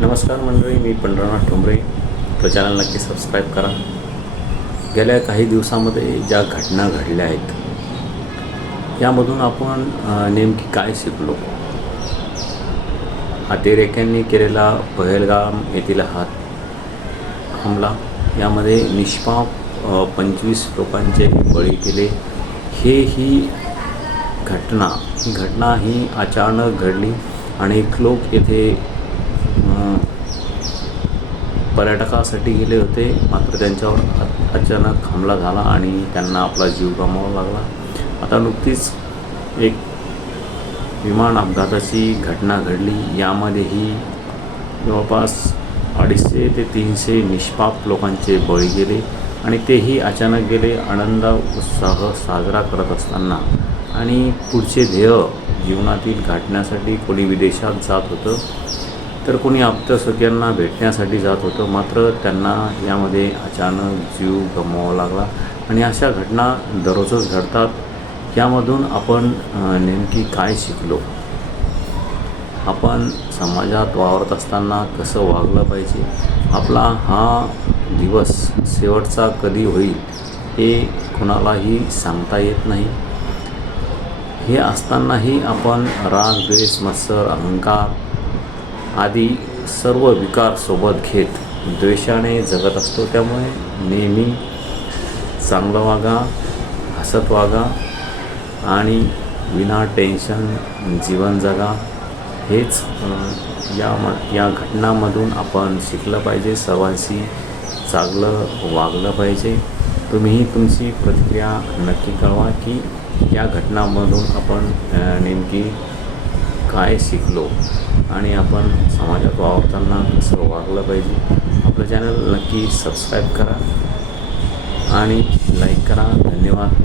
नमस्कार मंडळी मी पंढरनाथ ठोंबरे. तो चॅनल नक्की सबस्क्राईब करा. गेल्या काही दिवसामध्ये ज्या घटना घडल्या आहेत यामधून आपण नेमकी काय शिकलो? अतिरेक्यांनी केलेला पहलगाम येथील हात हमला यामध्ये निष्पाप पंचवीस लोकांचे बळी गेले हे ही घटना ही घटना ही अचानक घडली अनेक लोक येथे पर्यटकासाठी गेले होते. मात्र त्यांच्यावर अचानक हमला झाला आणि त्यांना आपला जीव गमावा लागला. आता नुकतीच एक विमान अपघाताची घटना घडली. यामध्येही जवळपास अडीचशे ते तीनशे निष्पाप लोकांचे बळी गेले आणि तेही अचानक गेले. आनंद उत्साह साजरा करत असताना आणि पुढचे ध्येय जीवनातील गाठण्यासाठी कोणी विदेशात जात होतं तर कोणी आप्तसख्यांना भेटण्यासाठी जात होतं मात्र त्यांना यामध्ये अचानक जीव गमवावा लागला. आणि अशा घटना दररोजच घडतात. यामधून आपण नेमकी काय शिकलो? आपण समाजात वावरत असताना कसं वागलं पाहिजे? आपला हा दिवस शेवटचा कधी होईल हे कुणालाही सांगता येत नाही. हे असतानाही आपण राग द्वेष मत्सर अहंकार आदी सर्व विकार सोबत घेत द्वेषाने जगत असतो. त्यामुळे नेहमी चांगलं वागा हसत वागा आणि विना टेन्शन जीवन जगा. हेच या म या घटनामधून आपण शिकलं पाहिजे. सर्वांशी चांगलं वागलं पाहिजे. तुम्हीही तुमची प्रतिक्रिया नक्की कळवा की या घटनामधून आपण नेमकी काय शिकलो आणि आपण समाजात वावरताना कसं वागलं पाहिजे. आपलं चॅनल नक्की सबस्क्राईब करा आणि लाईक करा. धन्यवाद.